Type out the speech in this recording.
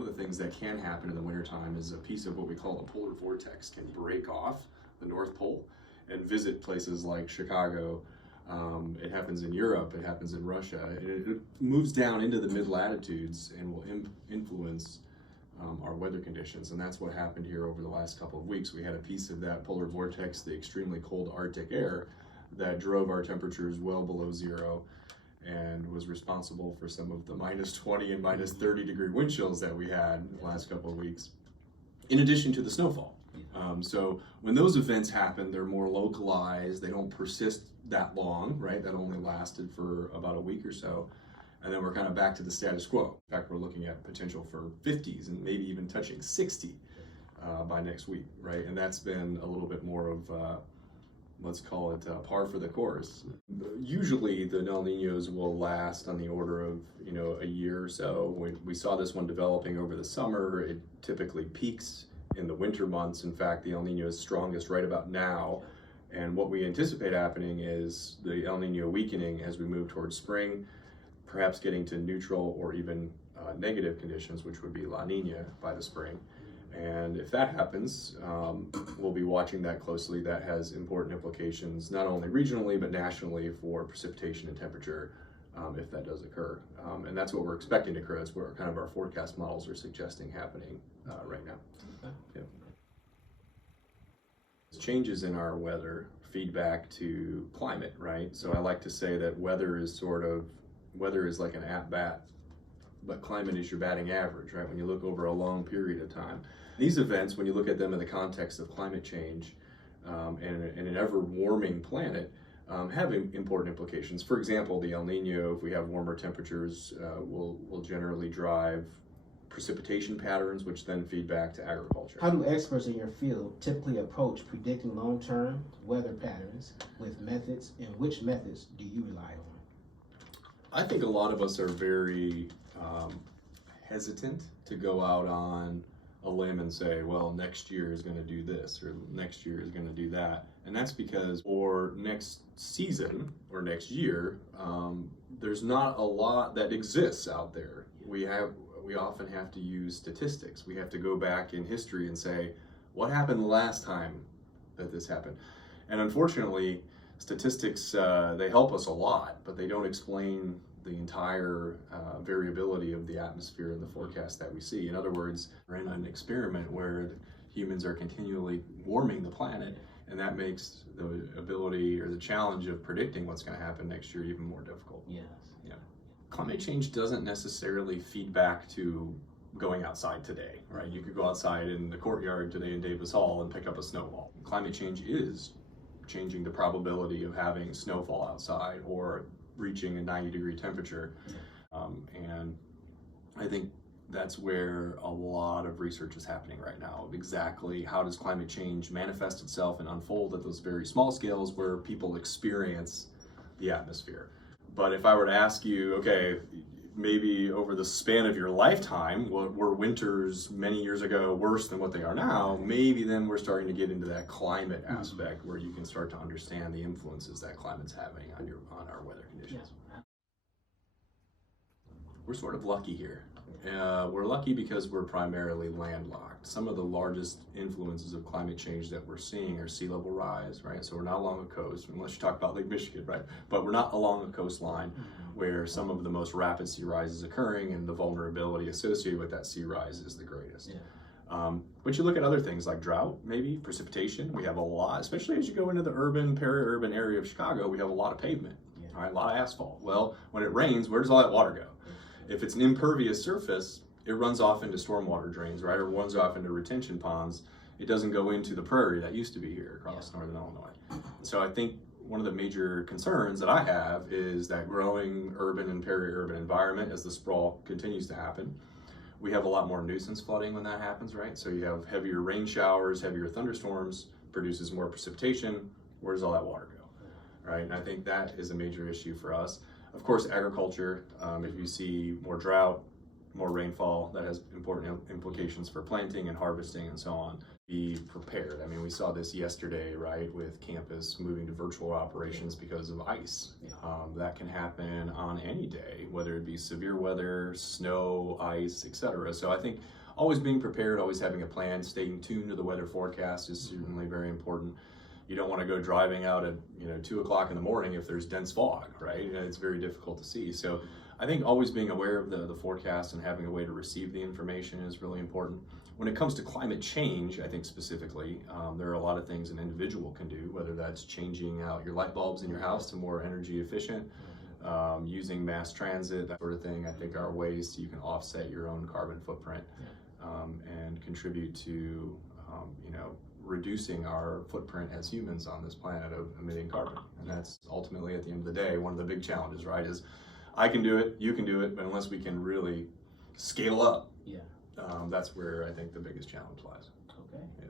One of the things that can happen in the wintertime is a piece of what we call a polar vortex can break off the North Pole and visit places like Chicago. It happens in Europe, it happens in Russia. It moves down into the mid-latitudes and will influence our weather conditions, and that's what happened here over the last couple of weeks. We had a piece of that polar vortex, the extremely cold Arctic air, that drove our temperatures well below zero and was responsible for some of the minus 20 and minus 30 degree wind chills that we had the last couple of weeks, in addition to the snowfall. So when those events happen, they're more localized, they don't persist that long, right? That only lasted for about a week or so. And then we're kind of back to the status quo. In fact, we're looking at potential for 50s and maybe even touching 60 by next week, right? And that's been a little bit more of, let's call it par for the course. Usually the El Niños will last on the order of, a year or so. We saw this one developing over the summer. It typically peaks in the winter months. In fact, the El Niño is strongest right about now. And what we anticipate happening is the El Niño weakening as we move towards spring, perhaps getting to neutral or even negative conditions, which would be La Nina by the spring. And if that happens, we'll be watching that closely. That has important implications, not only regionally, but nationally for precipitation and temperature, if that does occur. And that's what we're expecting to occur. That's what kind of our forecast models are suggesting happening right now. Yeah. Changes in our weather feedback to climate, right? So I like to say that weather is like an at-bat, but climate is your batting average, right? When you look over a long period of time. These events, when you look at them in the context of climate change and an ever-warming planet, have important implications. For example, the El Nino, if we have warmer temperatures, will generally drive precipitation patterns, which then feed back to agriculture. How do experts in your field typically approach predicting long-term weather patterns with methods, and which methods do you rely on? I think a lot of us are very hesitant to go out on a limb and say, well, next year is going to do this, or next year is going to do that. And that's because, or next season, or next year, there's not a lot that exists out there. We often have to use statistics. We have to go back in history and say, what happened the last time that this happened? And unfortunately, statistics, they help us a lot, but they don't explain the entire variability of the atmosphere and the forecast that we see. In other words, we're in an experiment where humans are continually warming the planet, and that makes the ability or the challenge of predicting what's going to happen next year even more difficult. Yes. Yeah. Climate change doesn't necessarily feed back to going outside today, right? You could go outside in the courtyard today in Davis Hall and pick up a snowball. Climate change is changing the probability of having snowfall outside or reaching a 90-degree temperature. And I think that's where a lot of research is happening right now. Exactly how does climate change manifest itself and unfold at those very small scales where people experience the atmosphere. But if I were to ask you, okay, maybe over the span of your lifetime, were winters many years ago worse than what they are now, maybe then we're starting to get into that climate aspect where you can start to understand the influences that climate's having on our weather conditions. Yeah. We're sort of lucky here. We're lucky because we're primarily landlocked. Some of the largest influences of climate change that we're seeing are sea level rise, right? So we're not along a coast, unless you talk about Lake Michigan, right? But we're not along a coastline where some of the most rapid sea rise is occurring and the vulnerability associated with that sea rise is the greatest. Yeah. But you look at other things like drought, maybe precipitation. We have a lot, especially as you go into the urban, peri-urban area of Chicago, we have a lot of pavement, right? A lot of asphalt. Well, when it rains, where does all that water go? If it's an impervious surface, it runs off into stormwater drains, right? Or runs off into retention ponds. It doesn't go into the prairie that used to be here across northern Illinois. So I think one of the major concerns that I have is that growing urban and peri-urban environment as the sprawl continues to happen. We have a lot more nuisance flooding when that happens, right? So you have heavier rain showers, heavier thunderstorms, produces more precipitation. Where does all that water go, right? And I think that is a major issue for us. Of course, agriculture, if you see more drought, more rainfall, that has important implications for planting and harvesting and so on. Be prepared. I mean, we saw this yesterday, right, with campus moving to virtual operations because of ice. That can happen on any day, whether it be severe weather, snow, ice, etc. So I think always being prepared, always having a plan, staying tuned to the weather forecast is certainly very important. You don't want to go driving out at 2 o'clock in the morning if there's dense fog, right? And it's very difficult to see. So I think always being aware of the forecast and having a way to receive the information is really important. When it comes to climate change, I think specifically, there are a lot of things an individual can do, whether that's changing out your light bulbs in your house to more energy efficient, using mass transit, that sort of thing, I think are ways you can offset your own carbon footprint and contribute to, reducing our footprint as humans on this planet of emitting carbon. And that's ultimately, at the end of the day, one of the big challenges, right? Is I can do it, you can do it, but unless we can really scale up, that's where I think the biggest challenge lies. Okay. Yeah.